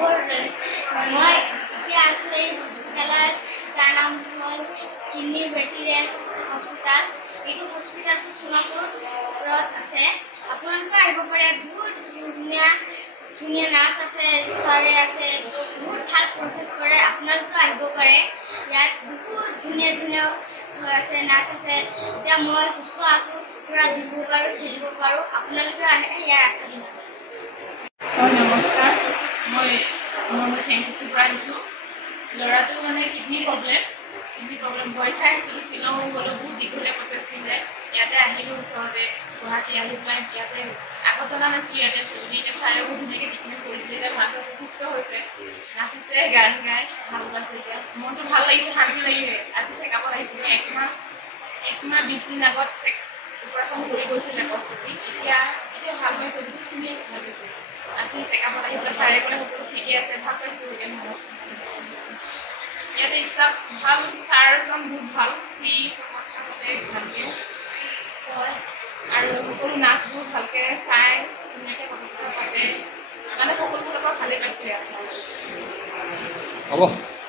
মই এতিয়া আছোঁ এই হস্পিটেলত। তাৰ নাম হ'ল কিডনী ৰেচিডেন্ট হস্পিটেল। এইটো হস্পিটেলটো সোণাপুৰত আছে। আপোনালোকে আহিব পাৰে। বহুত ধুনীয়া ধুনীয়া নাৰ্ছ আছে, ছাৰে আছে, বহুত ভাল প্ৰচেছ কৰে। আপোনালোকে আহিব পাৰে। ইয়াত বহুত ধুনীয়া ধুনীয়া আছে, নাৰ্ছ আছে। এতিয়া মই সুস্থ আছোঁ, পূৰা দিব পাৰোঁ, খেলিব পাৰোঁ। আপোনালোকে ইয়াত আহিব। নমস্কাৰ, মই থেংকছৰ পৰা আহিছোঁ। ল'ৰাটো মানে কিডনী প্ৰব্লেম ভয় খাই আছিলোঁ। শ্বিলং গ'লেও বহুত দীঘলীয়া প্ৰচেছ দিলে। ইয়াতে আহিলোঁ ওচৰতে গুৱাহাটী আহি পেলাই ইয়াতে আগত জনা নাছিলোঁ। ইয়াতে চলি এতিয়া ছাৰে বহুত ধুনীয়াকৈ ট্ৰিটমেণ্ট কৰিছে। এতিয়া ভাল হৈছে, সুস্থ হৈছে, নাচিছে, গান গাই ভাল পাইছে। এতিয়া মনটো ভাল লাগিছে, শান্তি লাগিলে। আজি চেকআপত আহিছিলোঁ। একমাহ 20 দিন আগত অপাৰেশ্যন কৰি গৈছিলে কষ্টপি। এতিয়া ভাল পাইছে, বহুতখিনি ভাল হৈছে। আজি চেকআপত আহি পেলাই ছাৰে ক'লে সকলো ঠিকে আছে, ভাল পাইছোঁ। এতিয়া মনত ইয়াতে ষ্টাফ ভাল, ছাৰজন বহুত ভাল, ফ্ৰী কথাতে ভালকৈ কয় আৰু সকলো নাৰ্ছবোৰ ভালকৈ চাই ধুনীয়াকৈ কথা পাতে। মানে সকলো ফালৰ পৰা ভালেই পাইছোঁ ইয়াত। হ'ব।